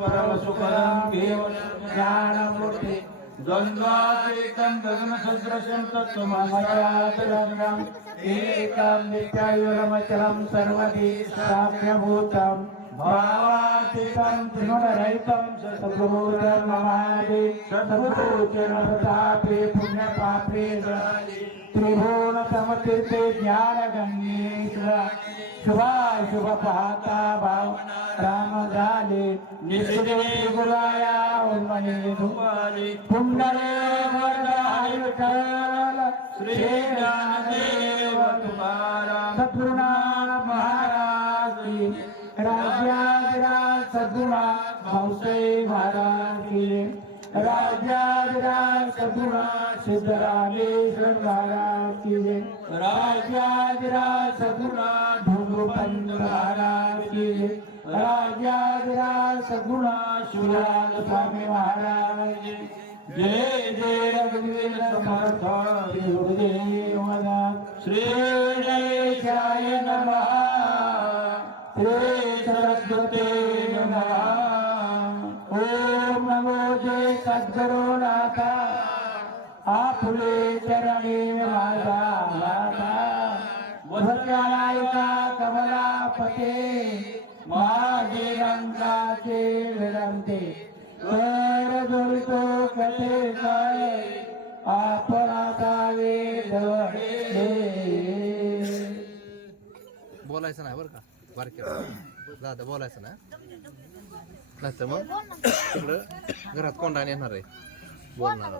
परमसुखदं देवज्ञानमूर्ति गगनसदृशं तत्त्वममयातरङ्गम् एकं नित्यायुरमचलं सर्वदी साम्यभूतं भावातीतं त्रिगुणरहितं सतभूतं ममादि सतभूचनपतापे पुण्यपापे त्रिभुवनसमतीर्थे ज्ञानगंगेश्वर शुभाशुभ पाहता भाव राम झाले निश्चिते गुराया उन्मने धुमाले पुंडरे वरदाय विठ्ठल श्री ज्ञानदेव तुकाराम महाराज की सद्गुणा भाऊसाहेब महाराज की राजाधिराज सिद्धरामेश्वर महाराज की जय राजाधिराज सद्गुणा ढोंगपंत महाराज की जय राजाधिराज सद्गुणा शिवलाल स्वामी महाराज जय जय रघुवीर समर्थ गुरुदेव श्री गणेशाय नमः श्री सरस्वती जय सद्गुरु नाथा आपुले चरणी माझा माता वधत्यालायका कमलापते माझे रंगाचे विरंते। कर जोडतो कथे काय आपण आता वेद बोलायचं नाही बरं का बारक्या दादा बोलायचं ना। नाही तर मग तिकडं घरात कोंडाने येणार आहे. बोलणार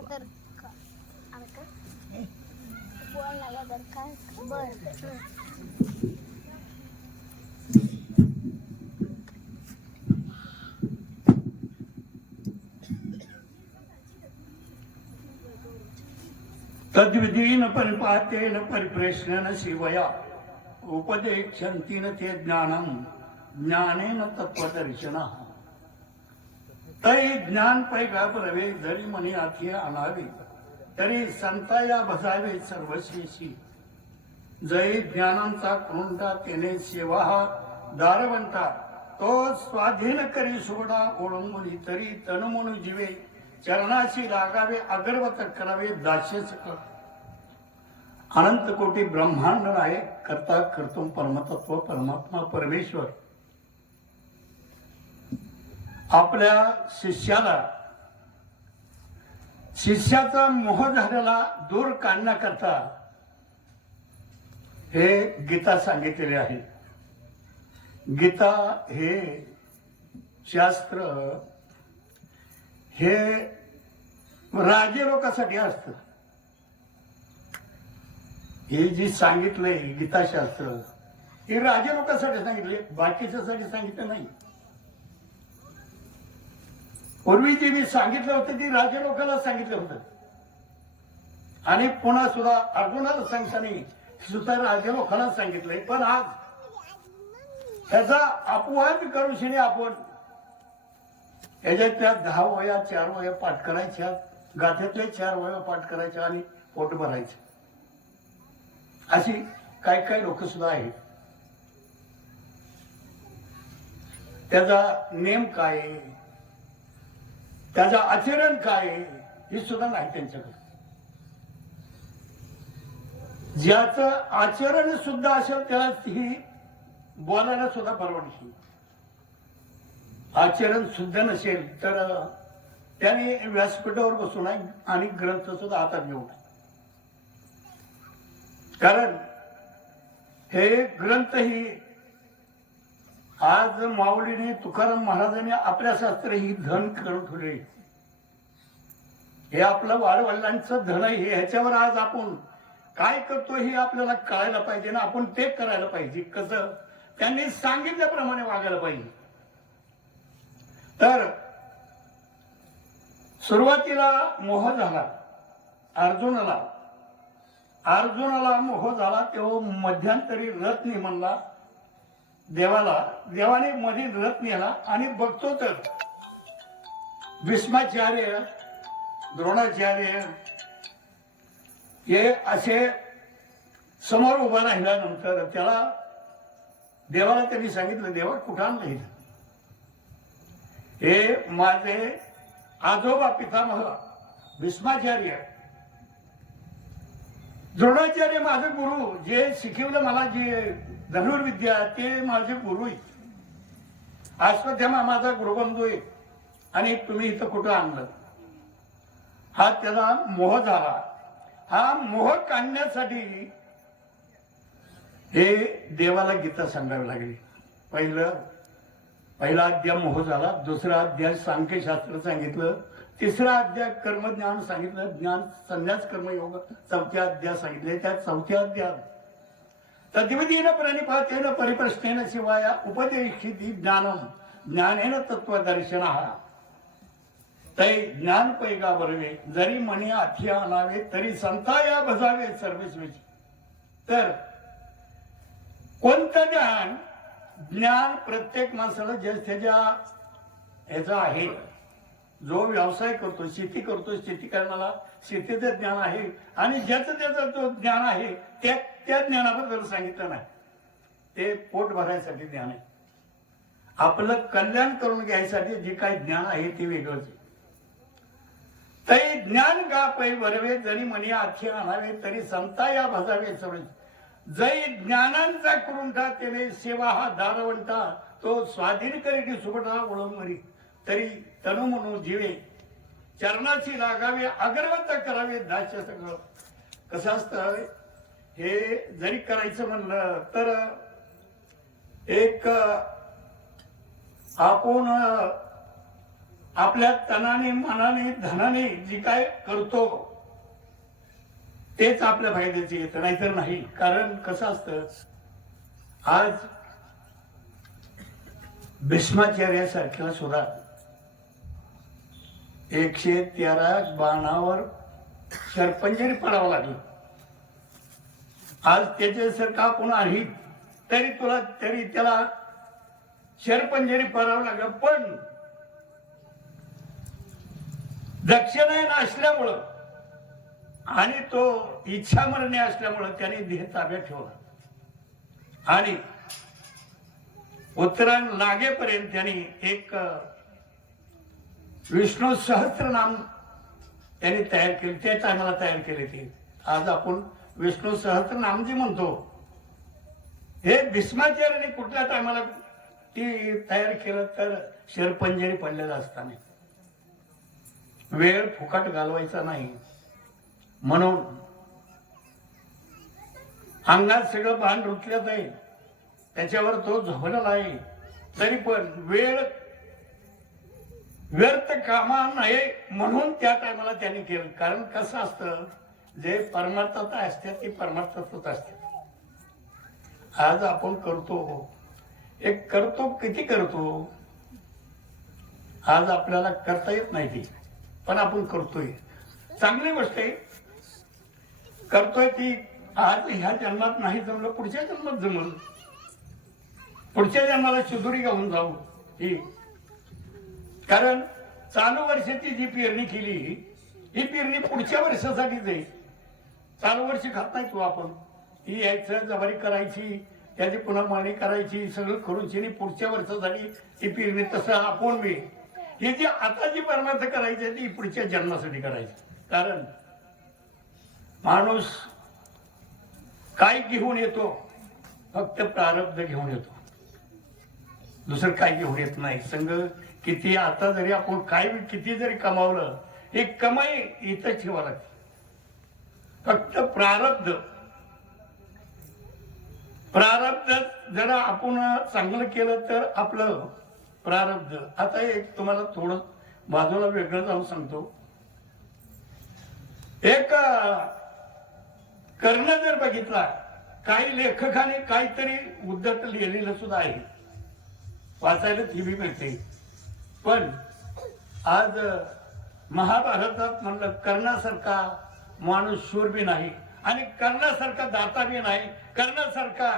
तद्विधीन परिपातेन परिप्रश्नेन शिवया। उपदेक्षन्तीन ते ज्ञानं। ज्ञानेन तत्त्वदर्शनः। तरी ज्ञान पैगा प्रवे जरी मनी आठी आणावे तरी संताया भजावे सर्वश्रेशी जरी ज्ञानांचा कृंडा तेने सेवा हा दारवंता तो स्वाधीन करी सोडा ओळंबुनी तरी तनमुन जीवे चरणाशी लागावे अगरवत करावे दास्य अनंत कोटी ब्रह्मांड आहे करता करतो परमतत्व परमात्मा परमेश्वर. आपल्या शिष्याला शिष्याचा मोह झालेला दूर काढण्याकरता हे गीता सांगितलेले आहे. गीता हे शास्त्र हे राजे लोकांसाठी असत. हे जी सांगितलंय गीताशास्त्र हे राजे लोकांसाठी सांगितले बाकीच्यासाठी सांगितलं नाही. पूर्वी जे मी सांगितलं होतं ते राजे लोकांना सांगितलं होतं. आणि पुन्हा सुद्धा अर्जुनाला सांगताना सुद्धा राजे लोकांना सांगितलंय. पण आज त्याचा अपवाद करू आपण याच्यात त्या दहा वया चार वया पाठ करायच्या गाथ्यातले चार वया पाठ करायच्या आणि पोट भरायचे. अशी काही काही लोक सुद्धा आहेत. त्याचा नेम काय आहे? त्याचं आचरण काय आहे? हे सुद्धा नाही त्यांच्याकडे ज्याचं आचरण सुद्धा असेल त्याला ही बोलायला सुद्धा परवानगी आचरण सुद्धा नसेल तर त्याने व्यासपीठावर बसून आहे आणि ग्रंथ सुद्धा हातात घेऊन कारण हे ग्रंथ ही आज माऊलीने तुकाराम महाराजांनी आपल्या शास्त्र ही धन करून ठेवले. हे आपलं वाडवडिलांचं धन आहे हे ह्याच्यावर आज आपण काय करतो हे आपल्याला कळायला पाहिजे ना आपण ते करायला पाहिजे. कसं? त्यांनी सांगितल्याप्रमाणे वागायला पाहिजे. तर सुरुवातीला मोह झाला अर्जुनाला. अर्जुनाला मोह झाला तेव्हा मध्यंतरी रथ म्हणला देवाला देवाने मध्ये रथ नेला आणि बघतो तर. भीष्माचार्य द्रोणाचार्य हे असे समोर उभा राहिल्यानंतर त्याला देवाला त्यांनी सांगितलं देवा कुठान नाही हे माझे आजोबा पितामह भीष्माचार्य द्रोणाचार्य माझे गुरु जे शिकवलं मला जे धनुर्विद्या ते माझे गुरु आहेत. अश्वत्थामा माझा गुरुबंधू आहे आणि तुम्ही इथं कुठं आणलं? हा त्याला मोह झाला. हा मोह काढण्यासाठी हे देवाला गीता सांगावी लागली. पहिलं पहिला अध्याय मोह झाला दुसरा अध्याय सांख्यशास्त्र सांगितलं तिसरा अध्याय कर्मज्ञान सांगितलं ज्ञान संन्यास कर्मयोग चौथ्या अध्याय सांगितले त्या चौथ्या अध्याय. तद्विधीन प्रणिपातेन परिप्रश्नेन शिवाय उपदेशिती ज्ञानम ज्ञानेन तत्वदर्शन तै ज्ञान पैगा बरवे जरी मनी अथी आणावे तरी संताया भजावे सर्वेश्वची तर कोणतं ज्ञान? ज्ञान प्रत्येक माणसाला जे त्याच्या ह्याचं आहे. जो व्यवसाय करतो शेती करतो शेती करणारा शेतीचं ज्ञान आहे आणि ज्याचं त्याचं जो ज्ञान आहे त्या त्या ज्ञानाबद्दल सांगितलं नाही ते पोट भरायसाठी ज्ञान आहे. आपलं कल्याण करून घ्यायसाठी जे काही ज्ञान आहे ते वेगळंच आहे. तरी ज्ञान गा पै बरवे जरी मनी आखी आणावे तरी संता या भजावे सवय. जरी ज्ञानांचा करुंठा त्याने सेवा हा दारवंटा तो स्वाधीन करी सुबटा ओळख मरी. तरी तनु म्हणून जीवे चरणाची लागावे अगरवत करावे दास्य सगळं. कसं असतं हे जरी करायचं म्हणलं तर एक आपण आपल्या तनाने मनाने धनाने जी काय करतो तेच आपल्या फायद्याचे येतं नाहीतर नाही. कारण कसं असतं आज भीष्माचार्यासारख्याला सुद्धा एकशे तेरा बाणावर सरपंचरी पडावं लागलं. आज त्याचे सर आपण आहे तरी तुला तरी त्याला शरपंजरी पडावं लागलं. पण दक्षिणायन असल्यामुळं आणि तो इच्छामरणी असल्यामुळं त्याने देह ताब्यात ठेवला. आणि उत्तरायण लागेपर्यंत त्यांनी एक विष्णू सहस्रनाम त्यांनी तयार केले त्या टायमाला तयार केले ते. आज आपण विष्णू सहस्रनाम जे म्हणतो हे भीष्माचार्याने कुठल्या टायमाला ती तयार केलं तर शरपंजरी पडलेलं असताना. वेळ फुकट घालवायचा नाही. म्हणून अंगात सगळं भान रुतलं जाईल. त्याच्यावर तो झोपलेला आहे. तरी पण वेळ व्यर्थ कामा नये म्हणून त्या टायमाला त्यांनी केलं. कारण कसं असतं जे परमार्थता असते ती परमार्थतच असते. आज आपण करतो. एक करतो किती करतो? आज आपल्याला करता येत नाही ती पण आपण करतोय. चांगली गोष्ट आहे. करतोय ती आज ह्या जन्मात नाही जमलं पुढच्या जन्मात जमल. पुढच्या जन्माला शिदुरी गाऊन जाऊ. ही कारण चालू वर्षाची जी पेरणी केली ही पेरणी पुढच्या वर्षासाठीच आहे. चालू वर्ष खात नाही तो आपण. ही यायचं जबारी करायची त्याची पुन्हा माणी करायची सगळं करून पुढच्या वर्षासाठी ती पेरणी तसं आपण बी. ही जी आता जी परमार्थ करायची आहे ती पुढच्या जन्मासाठी करायची. कारण माणूस काय घेऊन येतो फक्त प्रारब्ध घेऊन येतो. दुसरं काय घेऊन येत नाही. संघ किती आता जरी आपण काय किती जरी कमावलं ही कमाई इथं ठेवा लागते. फक्त प्रारब्ध. प्रारब्ध जर आपण चांगलं केलं तर आपलं प्रारब्ध. आता एक तुम्हाला थोडं बाजूला वेगळं जाऊन सांगतो. एक कर्ण जर बघितला काही लेखकाने काहीतरी उद्धट लिहिलेलं सुद्धा आहे. वाचायला ती बी मिळते. पण आज महाभारतात म्हणलं कर्णासारखा माणूस शूर बी नाही आणि कर्णासारखा दाता बी नाही. कर्णासारखा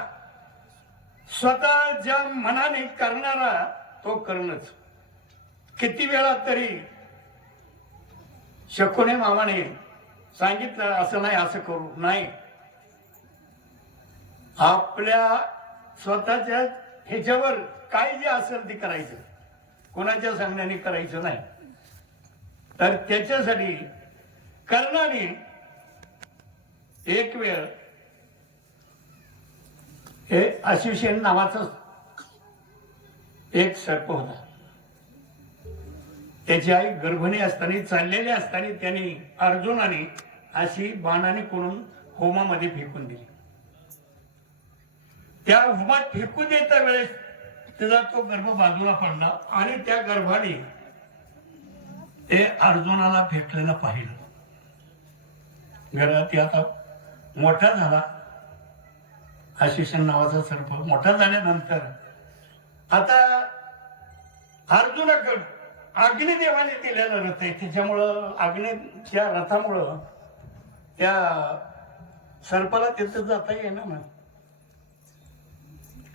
स्वतः ज्या मनाने करणारा तो करणच. किती वेळा तरी शकुने मामाने सांगितलं असं नाही असं करू. नाही. आपल्या स्वतःच्या ह्याच्यावर काय जे असेल ते करायचं. कोणाच्या सांगण्याने करायचं नाही. तर त्याच्यासाठी कर्णाने एक वेळ हे अशिषेन नावाचा एक सर्प होता. त्याची आई गर्भणी असताना चाललेली असताना त्यांनी अर्जुनाने अशी बाणाने करून होमामध्ये फेकून दिली. त्या होमात फेकून देता वेळेस त्याचा तो गर्भ बाजूला पडला आणि त्या गर्भाने ते अर्जुनाला फेकलेलं पाहिलं. घरात आता मोठा झाला. आशिषण नावाचा सर्प मोठा झाल्यानंतर आता अर्जुनाकडं अग्निदेवाने दिलेलं रथ आहे. त्याच्यामुळं अग्नीच्या रथामुळं त्या सर्पाला तिथं जाता येणार ना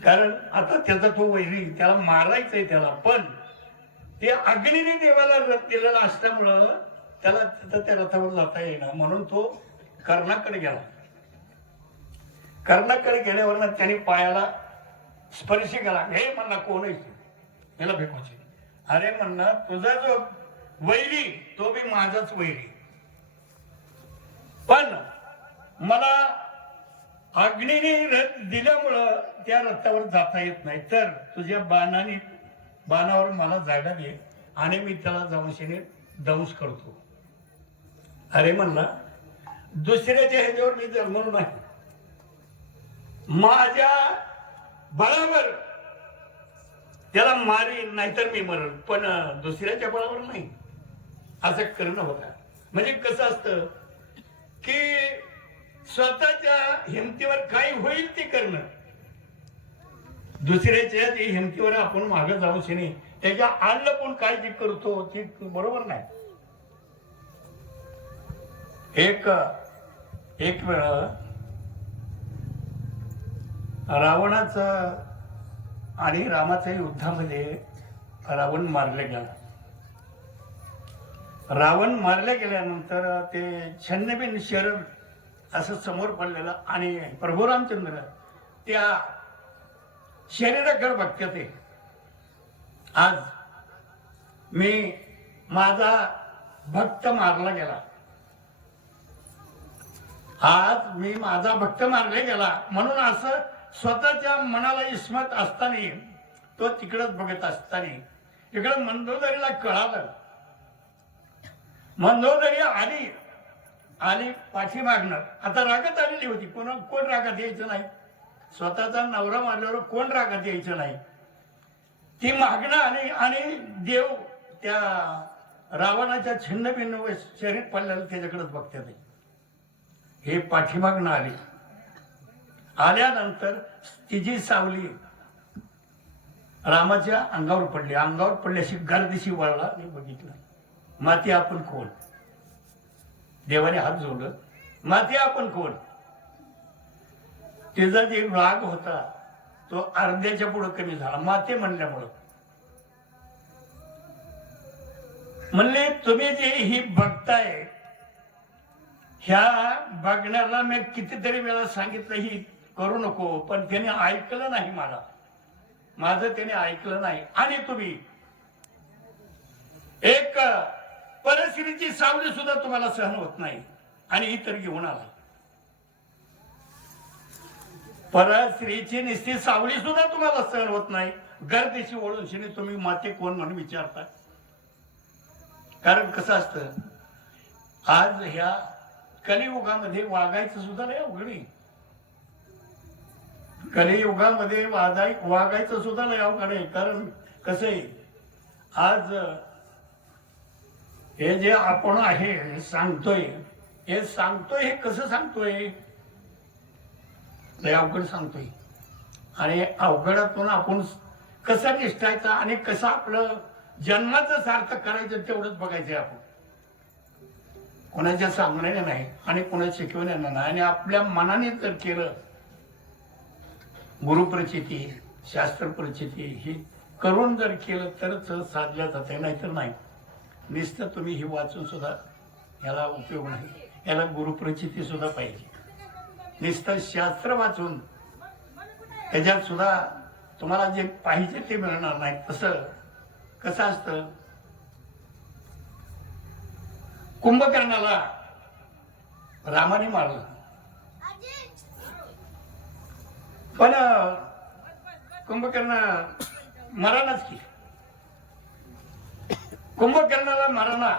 कारण आता त्याचा तो वैरी त्याला मारायचंय त्याला. पण ते अग्निने देवाला रथ दिलेला असल्यामुळं त्याला तिथं त्या रथावर जाता येईना. म्हणून तो कर्णाकडे गेला. कर्णाकडे गेल्यावर त्याने पायाला स्पर्श केला. हे म्हणला कोण याला भेटवायचे अरे म्हणणं तुझा जो वैरी तो बी माझाच वैरी. पण मला अग्निने रथ दिल्यामुळं त्या रथावर जाता येत नाही. तर तुझ्या बाणाने बाणावर मला जायला दे आणि मी त्याला जाऊनशीने दंश करतो. अरे म्हणला दुसऱ्याच्या ह्याच्यावर मी जन्मलो नाही. माझ्या बळावर त्याला मारीन नाहीतर मी मरण पण दुसऱ्याच्या बळावर नाही. असं करणं होता म्हणजे कसं असतं की स्वतःच्या हिमतीवर काय होईल ते करणं. दुसऱ्याच्या ते हिमतीवर आपण मागे जाऊ शनी त्याच्या आणलं पण काय जे करतो ते बरोबर नाही. एक एक वेळ रावणाचं आणि रामाच्या युद्धामध्ये रावण मारले गेला. रावण मारले गेल्यानंतर ते छन्नबिन शरण असं समोर पडलेलं आणि प्रभू रामचंद्र त्या शरीराकडे बघते ते. आज मी माझा भक्त मारला गेला. आज मी माझा भक्त मारले गेला म्हणून असं स्वतःच्या मनाला इस्मत असताना तो तिकडच बघत असताना इकडं मंदोदरीला कळालं. मंदोदरी आली. आणि पाठीमागणं आता रागात आलेली होती. कोण कोण रागात यायचं नाही? स्वतःचा नवरा मारल्यावर कोण रागात यायचं नाही? ती मागणं आली आणि देव त्या रावणाच्या छिन्नभिन्न शरीर पडल्याला त्याच्याकडेच बघते हे पाठीमागणं आली. आल्यानंतर तिची सावली रामाच्या अंगावर पडली. अंगावर पडल्याशी गर्दीशी वळला आणि बघितलं. माती आपण कोण? देवाने हात जोडलं. माती आपण कोण? तिचा जे राग होता तो अर्ध्याच्या पुढे कमी झाला. माते म्हणल्यामुळं. म्हणले तुम्ही जे ही बघताय ह्या बघण्याला मी कितीतरी वेळा सांगितलं ही करू नको पण त्याने ऐकलं नाही मला. माझं त्याने ऐकलं नाही. आणि तुम्ही एक परस्त्रीची सावली सुद्धा तुम्हाला सहन होत नाही. आणि इतर घेऊन आला. परस्त्रीची निस्ती सावली सुद्धा तुम्हाला सहन होत नाही. गर्दीशी ओळून तुम्ही माते कोण म्हणून विचारता? कारण कसं असतं आज ह्या कलियुगामध्ये वागायचं सुद्धा नाही अवघड. आहे. कलियुगामध्ये वागाय वागायचं सुद्धा नाही अवघड. आहे कारण कसं आहे आज हे जे आपण आहे हे सांगतोय हे सांगतोय हे कसं सांगतोय? लय अवघड सांगतोय. आणि अवघडातून आपण कसं निष्ठायचं आणि कसं आपलं जन्माचं सार्थक करायचं तेवढंच बघायचं आपण. कोणाच्या सांगण्याने नाही आणि कोणा शिकवण्याने नाही. आणि आपल्या मनाने जर केलं गुरुप्रचिती शास्त्रप्रचिती ही करून जर केलं तरच साधल्या जाते नाहीतर नाही. नुसतं तुम्ही हे वाचून सुद्धा याला उपयोग नाही. याला गुरुप्रचिती सुद्धा पाहिजे. नुसतं शास्त्र वाचून त्याच्यात सुद्धा तुम्हाला जे पाहिजे ते मिळणार नाही. तसं कसं असतं? कुंभकर्णाला रामाने मारलं. पण कुंभकर्ण मरालाच की. कुंभकर्णाला मराना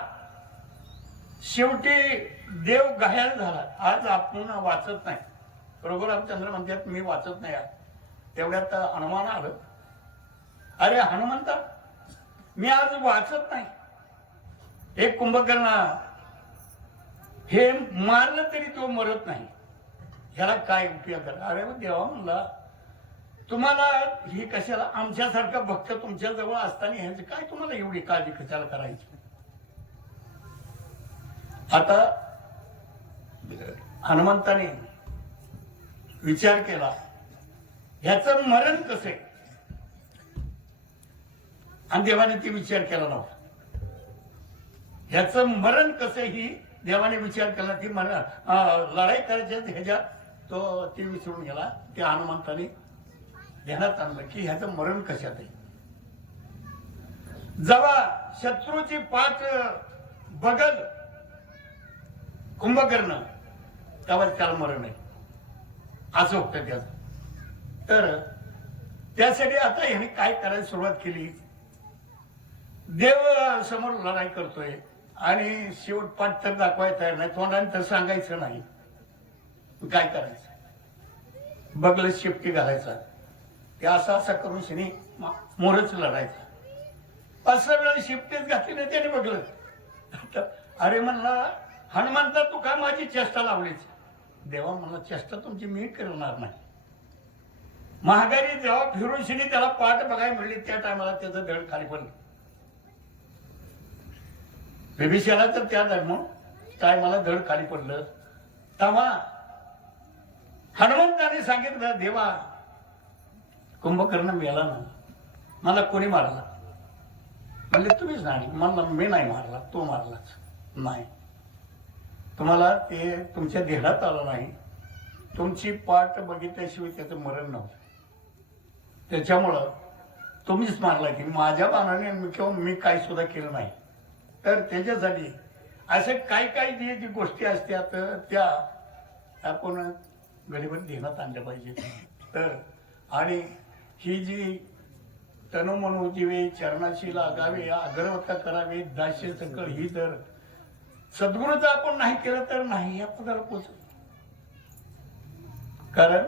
शेवटी देव घायल झाला. आज आपण वाचत नाही. बरोबर म्हणतात मी वाचत नाही. तेवढ्यात हनुमान आलं. अरे हनुमंता मी आज वाचत नाही. हे कुंभकर्ण हे मारलं तरी तो मरत नाही. ह्याला काय उपयोग करा? अरे देवा म्हणला तुम्हाला हे कशाला? आमच्यासारखा भक्त तुमच्या जवळ असताना ह्याचं काय तुम्हाला एवढी काळजी कशाला करायची? आता हनुमंताने विचार केला ह्याच मरण कसं आहे? आणि देवाने ते विचार केला नव्हता. ह्याच मरण कसं ही देवाने विचार केला ती मरण लढाई करायच्या ह्याच्यात तो ते विसरून गेला ते हनुमंताने ध्यानात आणलं की ह्याचं मरण कशात आहे? जेव्हा शत्रूची पाठ बगल कुंभकर्ण तेव्हा त्याला मरण आहे. असं होतं त्याच. तर त्यासाठी आता ह्याने काय करायला सुरुवात केली? देव समोर लढाई करतोय आणि शेवट पाठ तर दाखवायला तयार नाही. तोंडाने तर सांगायचं नाही. काय करायचं? बगल शेपटी घालायचा. ते असं असं करून शनी मोरच लढायचा. पाच वेळा शिफ्टीच घातली नाही त्याने बघलं. अरे म्हणला हनुमंता तू काय माझी चेष्टा लावलीच देवा म्हणला चेष्टा तुमची मी करणार नाही. महागारी जेव्हा फिरून शिनी त्याला पाठ बघायला मिळली त्या टायमाला त्याचं धड खाली पडलं. बेबीशाला तर त्या दरम्यान टायमाला धड खाली पडलं. तेव्हा हनुमंताने सांगितलं देवा कुंभकर्ण मेला ना. मला कोणी मारला? म्हणजे तुम्हीच नाही. मला मी नाही मारला तो मारलाच. नाही. तुम्हाला ते तुमच्या देहात आलं नाही. तुमची पाठ बघितल्याशिवाय त्याचं मरण नव्हतं. त्याच्यामुळं तुम्हीच मारला की माझ्या बाणाने मी किंवा मी काही सुद्धा केलं नाही. तर त्याच्यासाठी असे काय काय जे जी गोष्टी असतात त्या आपण गरीबात ध्यानात आणल्या पाहिजेत. तर आणि ही जी तनु म्हणू जीवे चरणाशी लागावे अगरवत्ता करावे दास्य सकळ ही तर जर आपण नाही केलं तर नाही या पदाला पोच. कारण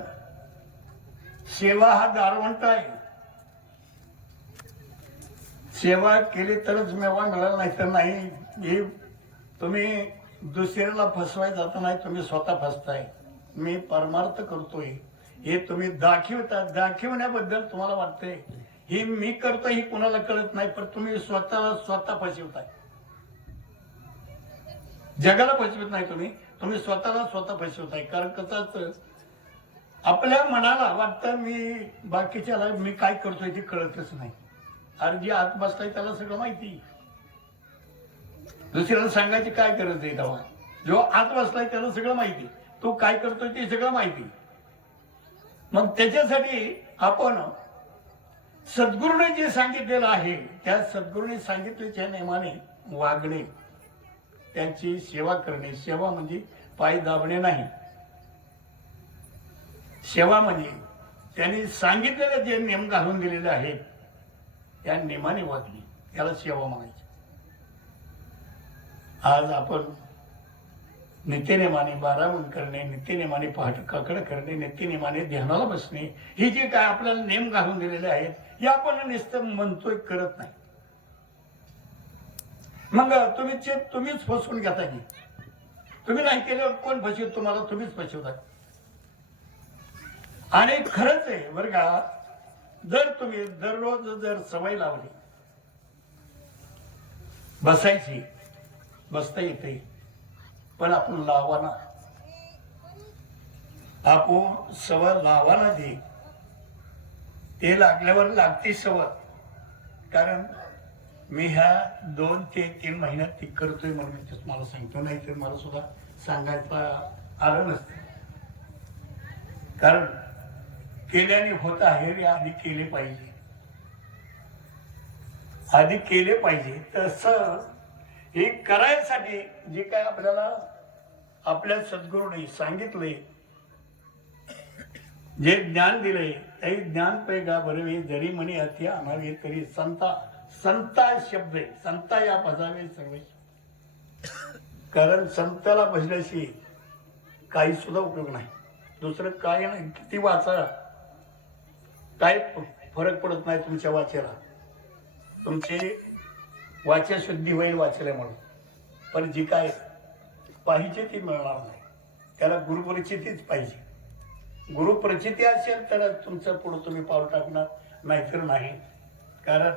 सेवा हा दारवंत आहे. सेवा केली तरच मेवा मिळाला नाही तर नाही. हे तुम्ही दुसऱ्याला फसवाय जात नाही तुम्ही स्वतः फसताय. मी परमार्थ करतोय. हे तुम्ही दाखवता दाखवण्याबद्दल तुम्हाला वाटतंय. हे मी करतोय ही कुणाला कळत नाही पण तुम्ही स्वतःला स्वतः फसवताय. जगाला फसवत नाही तुम्ही तुम्ही स्वतःला स्वतः फसवताय. कारण कसंच आपल्या मनाला वाटतं मी बाकीच्याला मी काय करतोय ते कळतच नाही. अरे जे आत बसलाय त्याला सगळं माहिती. दुसऱ्याला सांगायची काय गरज आहे तेव्हा? जो आत बसलाय त्याला सगळं माहिती. तो काय करतोय ते सगळं माहिती. मग त्याच्यासाठी आपण सद्गुरूने जे सांगितलेलं आहे त्या सद्गुरूने सांगितल्याच्या नियमाने वागणे. त्यांची सेवा करणे. सेवा म्हणजे पाय दाबणे नाही. सेवा म्हणजे त्यांनी सांगितलेले जे नियम घालून दिलेले आहेत त्या नियमाने वागणे. त्याला सेवा म्हणायची. आज आपण नित्यनेमाने बारावण करणे नित्यनेमाने पहाट काकडं करणे नित्यनेमाने ध्यानाला बसणे. हे जे काय आपल्याला नेम घालून दिलेले आहेत हे आपण नुसतं म्हणतोय करत नाही. मग तुम्ही चे तुम्हीच फसवून घेता की? तुम्ही नाही केल्यावर कोण फसवत तुम्हाला? तुम्हीच फसवता. आणि खरंच आहे बरं का जर तुम्ही दररोज जर सवय लावली बसायची बसता येते पण आपण लावाना आपण सवय लावाना दे ते. लागल्यावर लागते सवय कारण मी ह्या दोन ते तीन महिन्यात ती करतोय म्हणून मी मला तुम्हाला सांगतो. नाही तर मला सुद्धा सांगायचं आलं नसतं. कारण केल्याने होत आहे रे आधी केले पाहिजे. आधी केले पाहिजे. तसं हे करायसाठी जे काय आपल्याला आपल्या सद्गुरूने सांगितले. जे ज्ञान दिले ते ज्ञान पैगा बरवे जरी म्हणे अति आणावे तरी संता संता शब्द आहे संता या पदावे सर्व. कारण संताला बसल्याशी काही सुद्धा उपयोग नाही. दुसरं काय नाही किती वाचा. काय फरक पडत नाही तुमच्या वाचेला. तुमची वाचा शुद्धी होईल वाचल्यामुळे. पण जी काय पाहिजे ती मिळणार नाही. त्याला गुरुपरिचितीच पाहिजे. गुरुप्रचिती असेल तर तुमचं पुढं तुम्ही पाऊल टाकणार नाहीतर नाही. कारण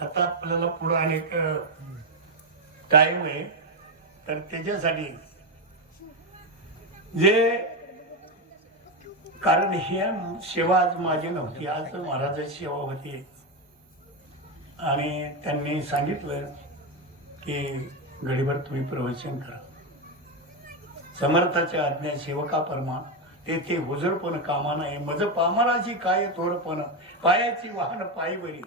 आता आपल्याला पुढं अनेक टाईम आहे. तर त्याच्यासाठी जे कारण ही सेवा आज माझी नव्हती. आज महाराजाची सेवा होती. आणि त्यांनी सांगितलं की घडीभर तुम्ही प्रवचन करा. समर्थाच्या आज्ञा सेवका परमा तेथे हुजरपण कामा नाही मज पामराची काय थोरपण पायाची वाहन पायवरी.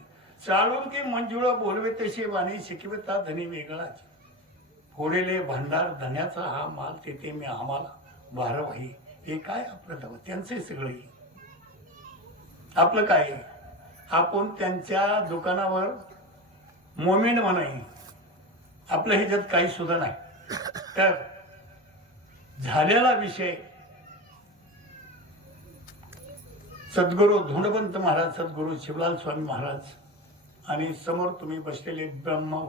चालून की मंजुळा बोलवे तसे वाणी शिकविता धनी वेगळाच. फोडेले भांडार धन्याचा हा माल तेथे मी आम्हाला भारवाही. हे काय आपलं धर्म त्यांचे सगळे. आपलं काय? आपण त्यांच्या दुकानावर मोमेंट म्हणाई. आपलं ह्याच्यात काही सुद्धा नाही. तर झालेला विषय. सद्गुरू धोंडपंत महाराज सद्गुरू शिवलाल स्वामी महाराज आणि समोर तुम्ही बसलेले ब्रह्मा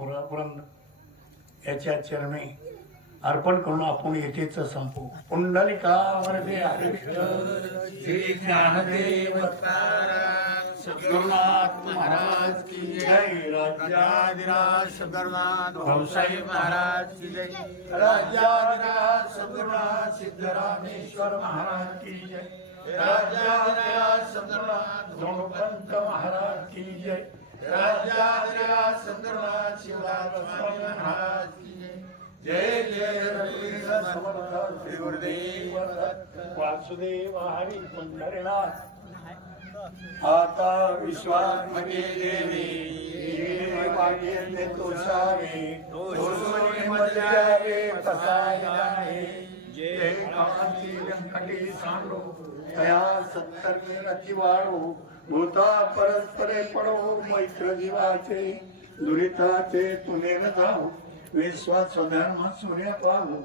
याच्या चरणी अर्पण करून आपण येथेच संपू. पुंडलिका वरदे हरी श्री ज्ञानदेव सद्गुरुनाथ महाराज की जय। राज्याधिराज सद्गुरुनाथ भाऊसाहेब महाराज की जय। राज्याधिराज सद्गुरुनाथ सिद्धरामेश्वर महाराज की जय। राज्याधिराज सद्गुरुनाथ धोंडपंत महाराज की जय। राज्याधिराज सद्गुरुनाथ शिवलाल स्वामी महाराज की जय। जय जय रघुवीर समर्थ श्री गुरुदेव दत्त, वासुदेव हरी पंढरीनाथ आता विश्वास म्हणजे देवी. मागे व्यंकटी सांडो. तया सत्तर वाढो भूता परस्परे पडो. मैत्र जीवाचे. दुरिताचे तुने न जाऊ. विश्वास धर्म सूर्य पाहू.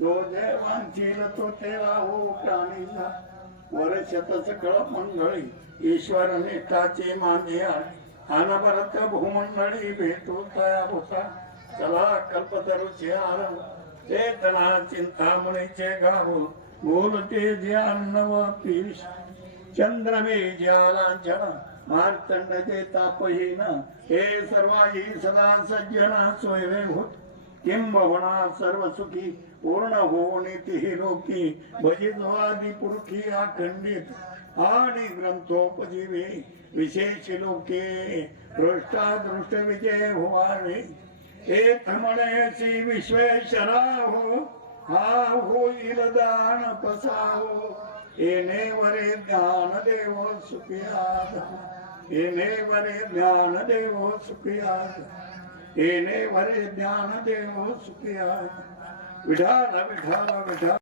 जो देवांची तो ते राहू प्राणीला. वर्षत सकळ मंगळी. ईश्वर निष्ठाचे मागे अनवरत भूमंडळी भेटू तया भूता चला कल्पतरुचे आरव चेतना चिंतामणीचे गाव बोलते जे अन्न पीश चंद्रमे ज्यालांचन मार्तंड जे तापहीन. हे सर्वाही सदा सज्जना सोयवे होत किंबवना सर्व सुखी. पूर्ण होणी तिही लोकी भजित्वादी पुरुखी अखंडित आणि ग्रंथोपजीवे विशेष लोके दृष्टा दृष्ट विजय व्हावे एक म्हणेसी विश्वेश्वरा हो हा होईल दान पसावो येणे वरे ज्ञान देव सुखियाद येणे वरे ज्ञान देव सुखियाद येणे वरे ज्ञान देव सुखियाद विठाला विठाला विठा